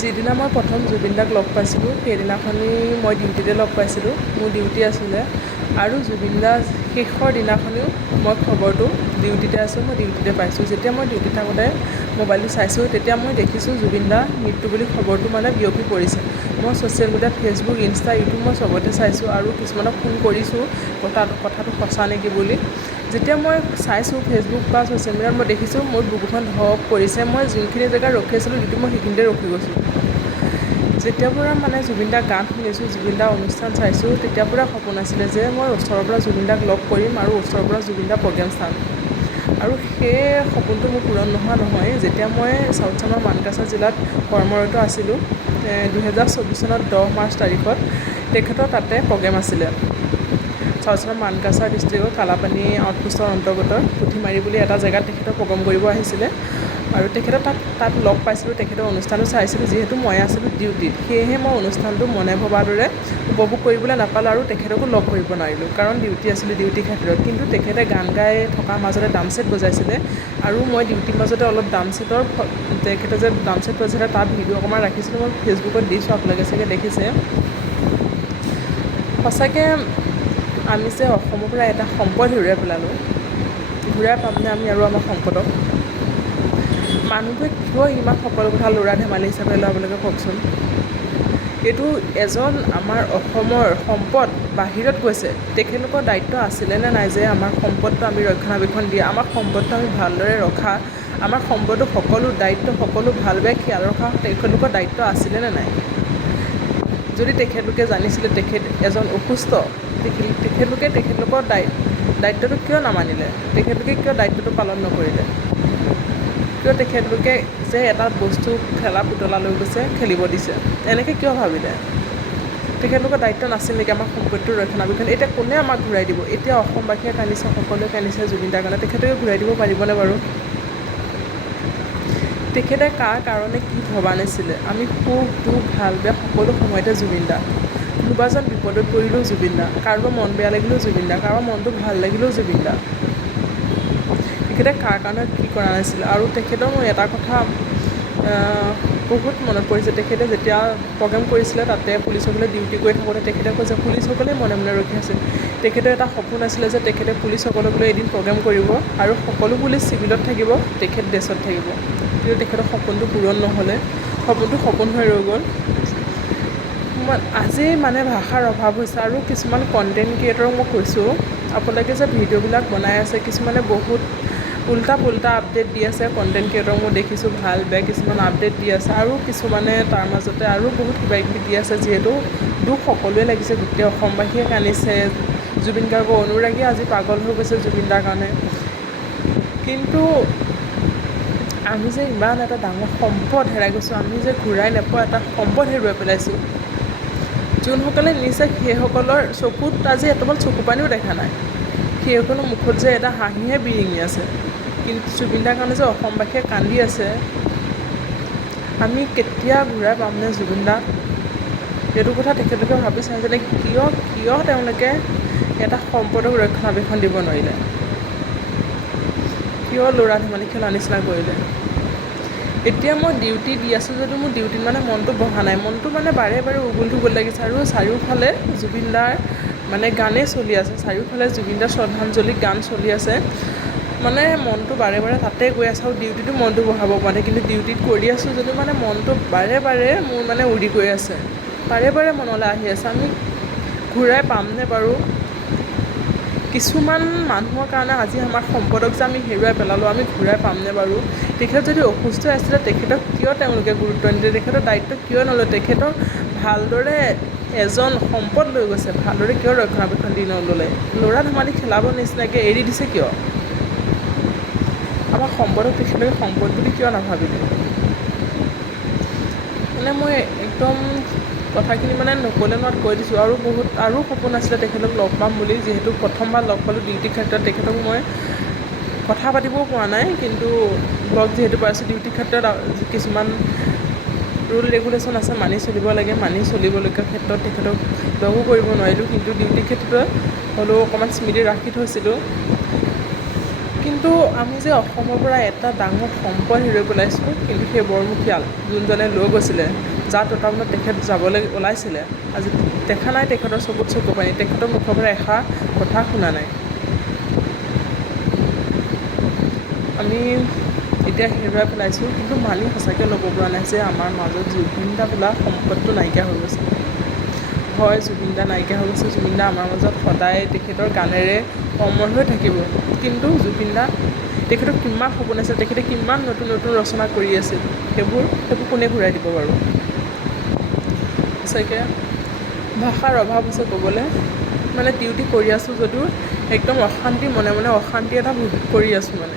যিদিনা মই প্ৰথম জুবিন দাক লগ পাইছিলোঁ সেইদিনাখনি মই ডিউটিতে লগ পাইছিলোঁ। মোৰ ডিউটি আছিলে আৰু জুবিন দা শেষৰ দিনাখনিও মই খবৰটো ডিউটিতে আছোঁ, মই ডিউটিতে পাইছোঁ। যেতিয়া মই ডিউটিত থাকোঁতে মোবাইলটো চাইছোঁ তেতিয়া মই দেখিছোঁ জুবিন দা মৃত্যু বুলি খবৰটো বিয়পি পৰিছে। মই ছ'চিয়েল মিডিয়াত ফেচবুক, ইনষ্টা, ইউটিউব মই চবতে চাইছোঁ আৰু কিছুমানক ফোন কৰিছোঁ কথাটো সঁচা নেকি বুলি। যেতিয়া মই চাইছোঁ ফেচবুক বা ছ'চিয়েল মিডিয়াত মই দেখিছোঁ মোৰ বুকুখন ধৰক পৰিছে। মই যোনখিনি জেগাত ৰখি আছিলোঁ ডিউটি মই সেইখিনিতে ৰখি গৈছোঁ। যেতিয়াৰ পৰা জুবিন দাৰ গান শুনিছোঁ, জুবিন দাৰ অনুষ্ঠান চাইছোঁ, তেতিয়াৰ পৰা সপোন আছিলে যে মই ওচৰৰ পৰা জুবিন দাক লগ কৰিম আৰু ওচৰৰ পৰা জুবিন দাৰ প্ৰগ্ৰেম চাম। আৰু সেই সপোনটো মোৰ পূৰণ নোহোৱা নহয়। যেতিয়া মই চাউথ চাইনাৰ মানকাছাৰ জিলাত কৰ্মৰত আছিলোঁ 2024 চনত 10 মাৰ্চ তাৰিখত তেখেতৰ তাতে প্ৰগ্ৰেম আছিলে। চাউথ চাইনাৰ মানকাছাৰ ডিষ্ট্ৰিক্টৰ কালাপানী আউটপোষ্টৰ অন্তৰ্গত পুঠিমাৰি বুলি এটা জেগাত তেখেতৰ প্ৰগ্ৰেম কৰিব আহিছিলে আৰু তেখেতৰ তাত লগ পাইছিলোঁ, তেখেতৰ অনুষ্ঠানটো চাইছিলোঁ। যিহেতু মই আছিলোঁ ডিউটিত, সেয়েহে মই অনুষ্ঠানটো মনে ভবাৰ দৰে উপভোগ কৰিবলৈ নাপালোঁ আৰু তেখেতকো লগ কৰিব নোৱাৰিলোঁ কাৰণ ডিউটি আছিলোঁ, ডিউটিৰ খাতিৰত। কিন্তু তেখেতে গান গাই থকাৰ মাজতে ড্ৰাম ছেট বজাইছিলে আৰু মই ডিউটিৰ মাজতে অলপ তেখেতে যে ড্ৰাম ছেট বজাইছিলে তাৰ ভিডিঅ' অকণমান ৰাখিছিলোঁ, মই ফেচবুকত দিছোঁ, আপোনালোকে চাগে দেখিছে। সঁচাকৈ আমি যে অসমৰ পৰা এটা সম্পদ হেৰুৱাই পেলালোঁ, ঘূৰাই পামনে আমি আৰু আমাৰ সম্পদক? মানুহবোৰে কিয় ইমান সকলো কথা ল'ৰা ধেমালি হিচাপে লয় আপোনালোকে কওকচোন। এইটো এজন আমাৰ অসমৰ সম্পদ বাহিৰত গৈছে, তেখেতলোকৰ দায়িত্ব আছিলে নে নাই যে আমাৰ সম্পদটো আমি ৰক্ষণাবেক্ষণ দিয়া, আমাৰ সম্পদটো আমি ভালদৰে ৰখা, আমাৰ সম্পদৰ সকলো দায়িত্ব, সকলো ভাল বেয়া খিয়াল ৰখা তেখেতলোকৰ দায়িত্ব আছিলে নে নাই? যদি তেখেতলোকে জানিছিলে তেখেত এজন অসুস্থ, তেখেতলোকে তেখেতলোকৰ দায়িত্বটো কিয় নামানিলে? তেখেতলোকে কিয় দায়িত্বটো পালন নকৰিলে? কিয় তেখেতলোকে যে এটা বস্তু খেলা পুতলা লৈ গৈছে খেলিব দিছে, এনেকৈ কিয় ভাবিলে? তেখেতলোকৰ দায়িত্ব নাছিল নেকি আমাৰ সম্পত্তিৰ ৰক্ষণাবেক্ষণ? এতিয়া কোনে আমাক ঘূৰাই দিব? এতিয়া অসমবাসীয়ে কান্দিছে, সকলোৱে কান্দিছে জুবিন দাৰ কাৰণে, তেখেতলোকে ঘূৰাই দিব পাৰিবনে বাৰু? তেখেতে কাৰ কাৰণে কি ভবা নাছিলে? আমি সুখ দুখ ভাল বেয়া সকলো সময়তে জুবিন দা। কোনোবা যেন বিপদত পৰিলেও জুবিন দা, কাৰোবাৰ মন বেয়া লাগিলেও জুবিন দা, কাৰোবাৰ মনটো ভাল লাগিলেও জুবিন দা। তেখেতে কাৰ কাৰণে কি কৰা নাছিলে? আৰু তেখেতৰ মোৰ এটা কথা বহুত মনত পৰিছে। তেখেতে যেতিয়া প্ৰগ্ৰেম কৰিছিলে তাতে পুলিচসকলে ডিউটি কৰি থাকোঁতে তেখেতে কৈছে পুলিচসকলেই মনে মনে ৰখি আছে। তেখেতৰ এটা সপোন আছিলে যে তেখেতে পুলিচসকলক লৈ এদিন প্ৰগ্ৰেম কৰিব আৰু সকলো পুলিচ চিভিলত থাকিব, তেখেত ড্ৰেছত থাকিব। কিন্তু তেখেতৰ সপোনটো পূৰণ নহ'লে, সপোনটো সপোন হৈ ৰৈ গ'ল। আজি ভাষাৰ অভাৱ হৈছে আৰু কিছুমান কণ্টেণ্ট ক্ৰিয়েটৰক মই কৈছোঁ, আপোনালোকে যে ভিডিঅ'বিলাক বনাই আছে, কিছুমানে বহুত উল্টা পুল্টা আপডেট দি আছে। কণ্টেণ্ট ক্ৰিয়েটৰক মই দেখিছোঁ ভাল বেয়া কিছুমান আপডেট দি আছে আৰু কিছুমানে তাৰ মাজতে আৰু বহুত কিবা কিবি দি আছে। যিহেতু দুখ সকলোৱে লাগিছে, গোটেই অসমবাসীয়ে কান্দিছে, জুবিন গাৰ্গৰ অনুৰাগী আজি পাগল হৈ গৈছে জুবিন দাৰ কাৰণে। কিন্তু আমি যে ইমান এটা ডাঙৰ সম্পদ হেৰাই গৈছোঁ, আমি যে ঘূৰাই নোপোৱা এটা সম্পদ হেৰুৱাই পেলাইছোঁ। যোনসকলে নিছে সেইসকলৰ চকুত আজি এটোপাল চকু পানীও দেখা নাই, সেইসকলৰ মুখত যে এটা হাঁহিহে বিৰিঙি আছে। কিন্তু জুবিন দাৰ কাৰণে যে অসমবাসীয়ে কান্দি আছে, আমি কেতিয়া ঘূৰাই পামনে জুবিন দাক? এইটো কথা তেখেতলোকে ভাবি চাইছেনে? কিয় তেওঁলোকে এটা সম্পদক ৰক্ষণাবেক্ষণ দিব নোৱাৰিলে? কিয় ল'ৰা ধেমালি খেলা নিচিনা কৰিলে? এতিয়া মই ডিউটি দি আছোঁ যদিও মোৰ ডিউটিত মনটো বহা নাই, মনটো বাৰে বাৰে উগুল থুগুল লাগিছে আৰু চাৰিওফালে জুবিন দাৰ গানেই চলি আছে, চাৰিওফালে জুবিন দাৰ শ্ৰদ্ধাঞ্জলি গান চলি আছে। মনটো বাৰে বাৰে তাতে গৈ আছে আৰু ডিউটিটো মনটো বহাব পৰা নাই। কিন্তু ডিউটিত কৰি আছোঁ যদিও মনটো বাৰে বাৰে মোৰ উৰি গৈ আছে, বাৰে বাৰে মনলৈ আহি আছে। আমি ঘূৰাই পামনে বাৰু? কিছুমান মানুহৰ কাৰণে আজি আমাৰ সম্পদক যে আমি হেৰুৱাই পেলালোঁ, আমি ঘূৰাই পামনে বাৰু? তেখেত যদি অসুস্থ আছিলে তেখেতক কিয় তেওঁলোকে গুৰুত্ব নিদিলে? তেখেতৰ দায়িত্ব কিয় নলয়? তেখেতক ভালদৰে এজন সম্পদ লৈ গৈছে, ভালদৰে কিয় ৰক্ষণাবেক্ষণ দি নল'লে? ল'ৰা ধেমালি খেলাব নিচিনাকৈ এৰি দিছে কিয়? আমাৰ সম্পদক তেখেতলোকে সম্পদ বুলি কিয় নাভাবিলে? মই একদম কথাখিনি নক'লে নোৱাত কৈ দিছোঁ। আৰু সপোন আছিলে তেখেতক লগ পাম বুলি। যিহেতু প্ৰথমবাৰ লগ পালোঁ ডিউটিৰ ক্ষেত্ৰত, তেখেতক মই কথা পাতিবও পৰা নাই। কিন্তু লগ যিহেতু পাইছোঁ ডিউটিৰ ক্ষেত্ৰত কিছুমান ৰুল ৰেগুলেশ্যন আছে, মানি চলিব লাগে, মানি চলিবলগীয়া ক্ষেত্ৰত তেখেতক লগো কৰিব নোৱাৰিলোঁ। কিন্তু ডিউটিৰ ক্ষেত্ৰত হ'লেও অকণমান স্মৃতি ৰাখি থৈছিলোঁ। কিন্তু আমি যে অসমৰ পৰা এটা ডাঙৰ সম্পদ হেৰুৱাই পেলাইছোঁ, কিন্তু সেই বৰমুখীয়াল যোনজনে লৈ গৈছিলে, যাৰ তত্বাৱধানত তেখেত যাবলৈ ওলাইছিলে, আজি দেখা নাই তেখেতৰ চকুত চকু পানী, তেখেতৰ মুখৰ পৰা এষাৰ কথা শুনা নাই। আমি এতিয়া হেৰুৱাই পেলাইছোঁ, কিন্তু মানি সঁচাকৈ ল'ব পৰা নাই যে আমাৰ মাজত জুবিন দা বোলা সম্পদটো নাইকিয়া হৈ গৈছে। হয়, জুবিন দা নাইকিয়া হৈ গৈছে, জুবিন দা আমাৰ মাজত সদায় তেখেতৰ গানেৰে অমৰ হৈ থাকিব, কিন্তু জুবিন দা তেখেতৰ কিমান সপোন আছিল, তেখেতে কিমান নতুন নতুন ৰচনা কৰি আছিল, সেইবোৰ কোনে ঘূৰাই দিব বাৰু। সঁচাকৈ ভাষাৰ অভাৱ আছে ক'বলৈ, মানে ডিউটি কৰি আছোঁ যদিও একদম অশান্তি, মনে মনে অশান্তি এটা ভোগ কৰি আছোঁ মানে।